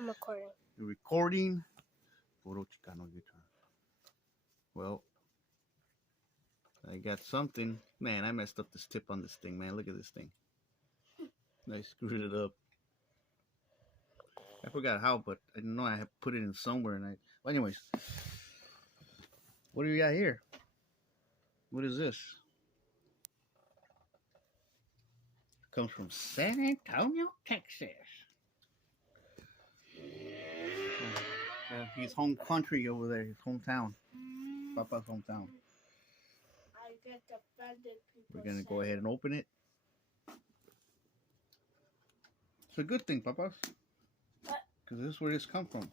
I'm recording. You're recording? Puro Chicano guitar. Well, I got something. Man, I messed up this tip on this thing, man. Look at this thing. I screwed it up. I forgot how, but I didn't know I had put it in somewhere. Well, anyways, what do we got here? What is this? Comes from San Antonio, Texas. His home country over there, his hometown. Papa's hometown. I get offended. We're going to go ahead and open it. It's a good thing, Papas. What? Because this is where this comes from.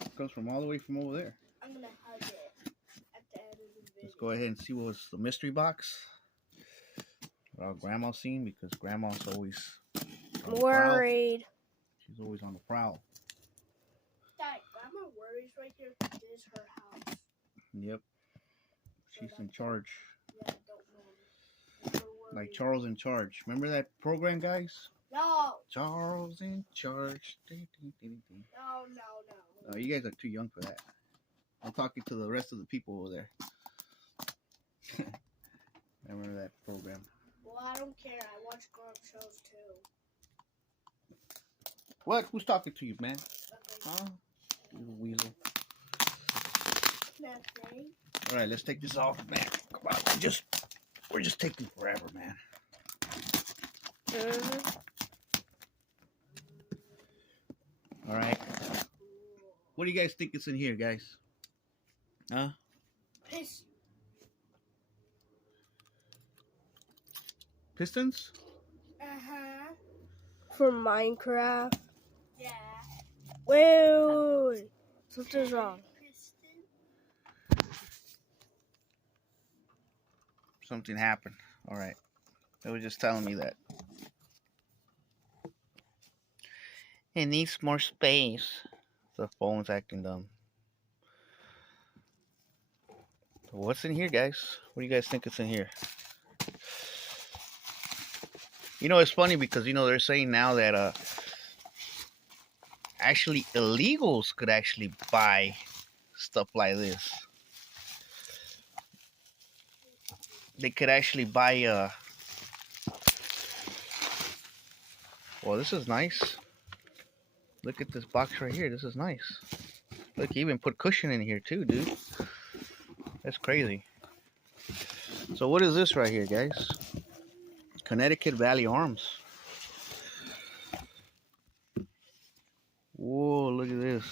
It comes from all the way from over there. I'm going to hug it at the end of the video. Let's go ahead and see what was the mystery box. What Grandma's seen, because Grandma's always worried. She's always on the prowl. Dad, Grandma worries right here. This is her house. Yep. She's in charge. Yeah, don't know. Like Charles in Charge. Remember that program, guys? No. Charles in Charge. No. No, you guys are too young for that. I'm talking to the rest of the people over there. I remember that program. Well, I don't care. I watch grown shows too. What? Who's talking to you, man? Okay. Huh? Little weasel. Nothing. All right, let's take this off, man. Come on, we're just taking forever, man. All right. What do you guys think is in here, guys? Huh? Piss. Pistons? Uh-huh. For Minecraft? Yeah. Wait. Something's wrong. Something happened. All right. They were just telling me that. It needs more space. The phone's acting dumb. So what's in here, guys? What do you guys think is in here? You know, it's funny because, you know, they're saying now that actually illegals could actually buy stuff like this. They could actually buy well, this is nice. Look at this box right here. This is nice. Look, you even put cushion in here too, dude. That's crazy. So what is this right here, guys? Connecticut Valley Arms. Whoa, look at this.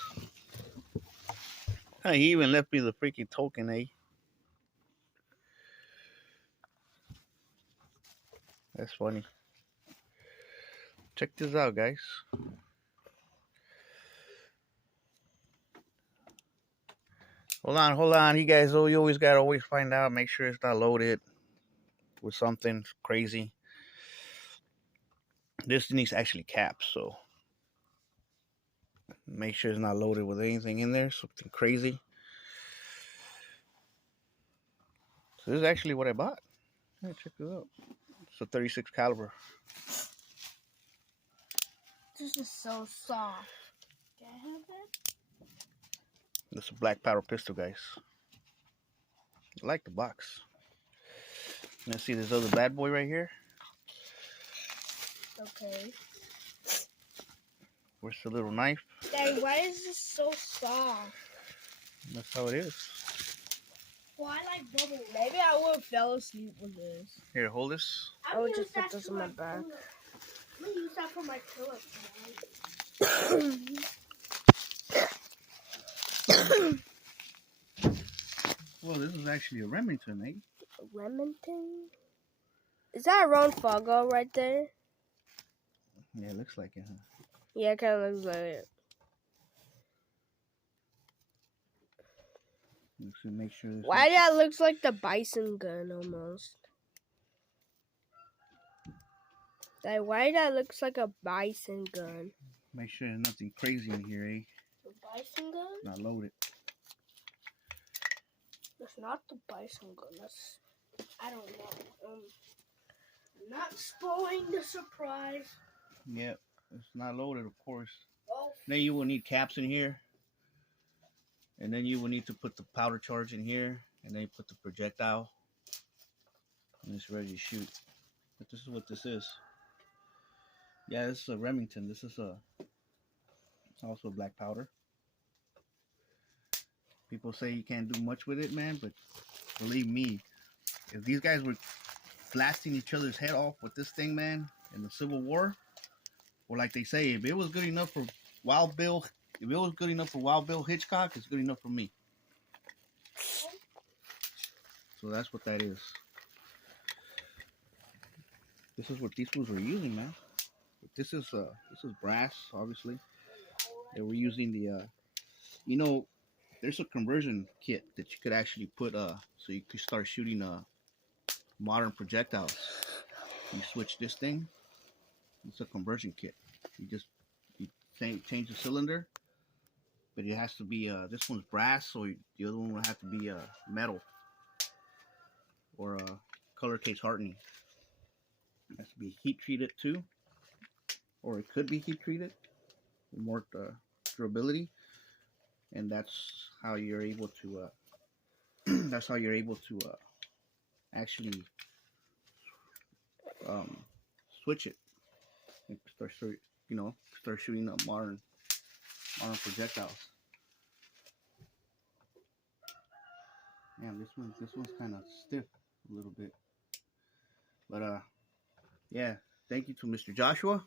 He even left me the freaking token, eh? That's funny. Check this out, guys. Hold on. You guys, you always gotta find out. Make sure it's not loaded with something crazy. This needs actually caps, so make sure it's not loaded with anything in there, something crazy. So this is actually what I bought. Yeah, check this out. It's a 36 caliber. This is so soft. Can I have it? This is a black powder pistol, guys. I like the box. Let's see this other bad boy right here. Okay. Where's the little knife? Daddy, why is this so soft? That's how it is. Well, I like bubble. Maybe I would have fell asleep with this. Here, hold this. I would just put this on my back. I'm going to use that for my pillow tonight. Well, this is actually a Remington, eh? Remington? Is that a Ron Fargo right there? Yeah, it looks like it, huh? Yeah, it kind of looks like it. Let's make sure this. Why that looks like the Bison gun almost? Like, why that looks like a Bison gun? Make sure there's nothing crazy in here, eh? The Bison gun? Not loaded. That's not the Bison gun. That's, I don't know. I'm not spoiling the surprise. Yep, it's not loaded, of course. Oh, Then you will need caps in here. And then you will need to put the powder charge in here. And then you put the projectile. And it's ready to shoot. But this is what this is. Yeah, this is a Remington. This is also black powder. People say you can't do much with it, man. But believe me, if these guys were blasting each other's head off with this thing, man, in the Civil War, or like they say, if it was good enough for Wild Bill Hitchcock, it's good enough for me. So that's what that is. This is what these fools were using, man. But this is brass, obviously. They were using the you know, there's a conversion kit that you could actually put so you could start shooting modern projectiles. You switch this thing. It's a conversion kit. You change the cylinder, but it has to be this one's brass, so the other one will have to be metal or color case hardening. It has to be heat treated too, or it could be heat treated for more durability, and that's how you're able to actually switch it and start shooting modern projectiles. Man, this one's kind of stiff a little bit, but yeah. Thank you to Mr. Joshua.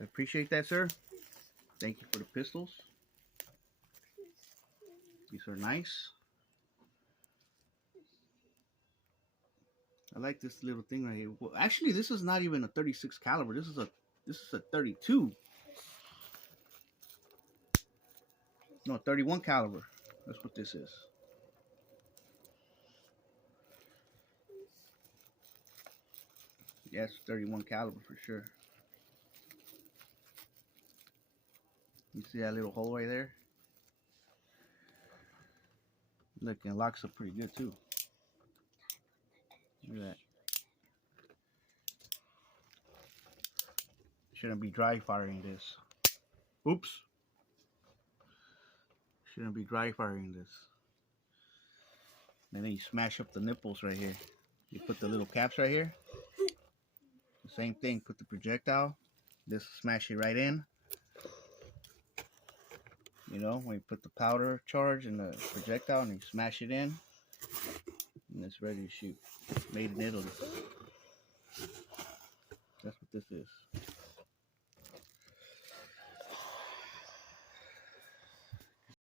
I appreciate that, sir. Thank you for the pistols. These are nice. I like this little thing right here. Well, actually, this is not even a 36 caliber. This is a 32. No, 31 caliber. That's what this is. Yeah, it's 31 caliber for sure. You see that little hole right there? Look, it locks up pretty good too. Look at that. Shouldn't be dry firing this. Oops. Shouldn't be dry firing this. And then you smash up the nipples right here. You put the little caps right here. The same thing, put the projectile. This smash it right in. You know, when you put the powder charge and the projectile and you smash it in, and it's ready to shoot. Made in Italy. That's what this is.